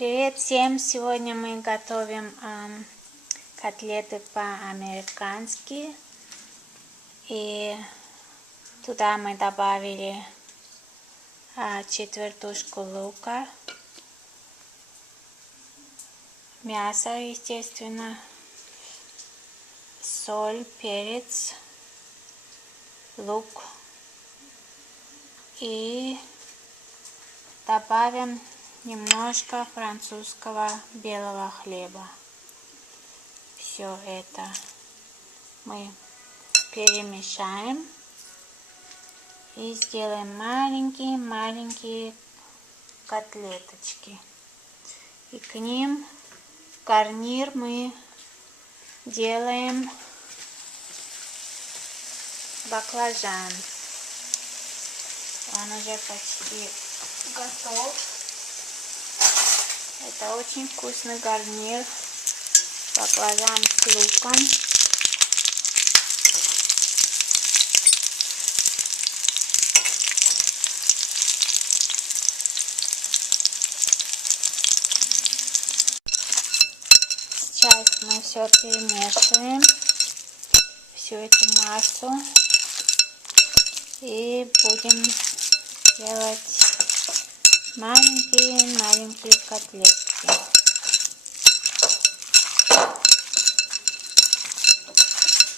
Привет всем! Сегодня мы готовим котлеты по-американски. И туда мы добавили четвертушку лука, мясо, естественно, соль, перец, лук. И добавим немножко французского белого хлеба. Все это мы перемешаем и сделаем маленькие котлеточки. И к ним в гарнир мы делаем баклажан. Он уже почти готов. Это очень вкусный гарнир. Баклажан с луком. Сейчас мы все перемешиваем, всю эту массу, и будем делать маленькие котлетки.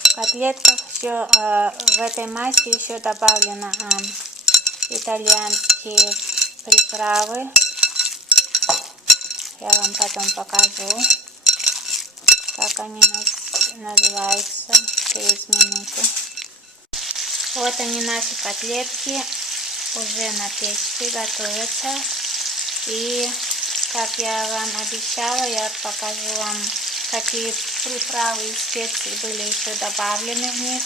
В котлетках все в этой массе еще добавлено итальянские приправы. Я вам потом покажу, как они называются, через минуту. Вот они, наши котлетки, уже на печке готовятся. И как я вам обещала, я покажу вам, какие приправы и специи были еще добавлены в них.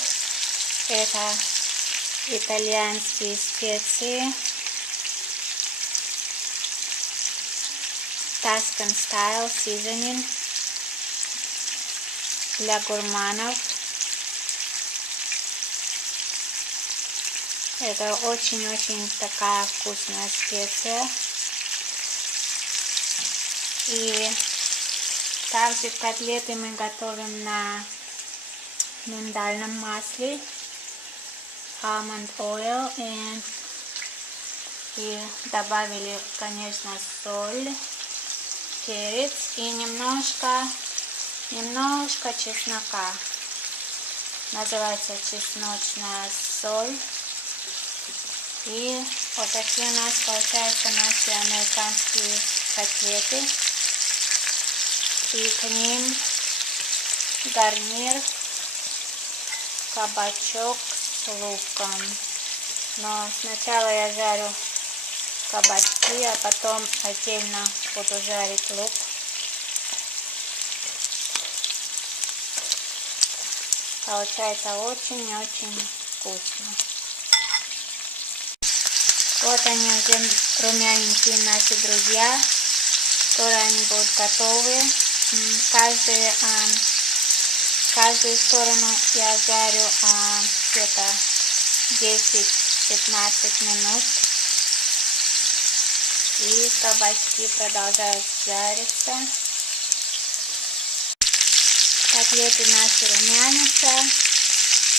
Это итальянские специи, Tuscan Style Seasoning для гурманов. Это очень такая вкусная специя. И также котлеты мы готовим на миндальном масле, almond oil, и добавили, конечно, соль, перец и немножко чеснока. Называется чесночная соль. И вот такие у нас получаются наши американские котлеты. И к ним гарнир, кабачок с луком. Но сначала я жарю кабачки, а потом отдельно буду жарить лук. Получается очень вкусно. Вот они уже румяненькие наши друзья. Скоро они будут готовы. Каждую сторону я жарю где-то 10-15 минут. И кабачки продолжают жариться. Котлеты наши румянятся.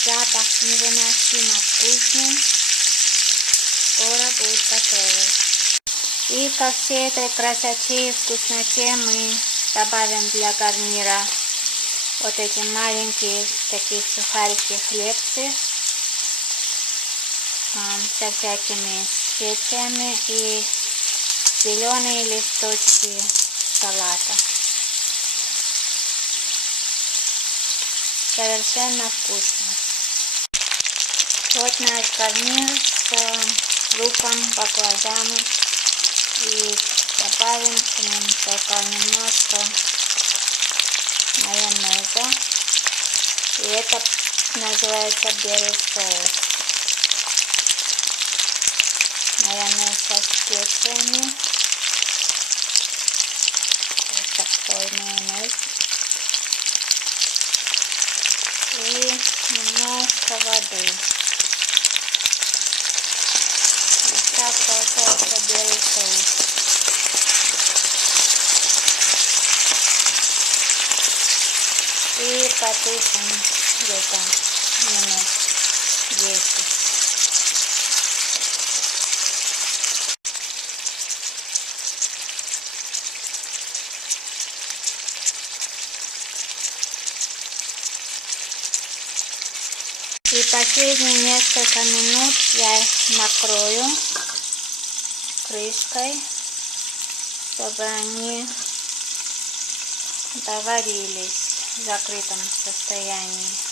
Запах невыносимо вкусный. Скоро будут готовы. И ко всей этой красоте и вкусноте мы добавим для гарнира вот эти маленькие такие сухарики, хлебцы со всякими специями и зеленые листочки салата. Совершенно вкусно. Вот наш гарнир с луком, баклажаном. И добавим к ним только немножко майонеза. И это называется белый соус. Майонез со специями. Вот такой майонез. И немножко воды. И так получается белый соус. потушим где-то минут 10. И последние несколько минут я накрою крышкой, чтобы они доварились в закрытом состоянии.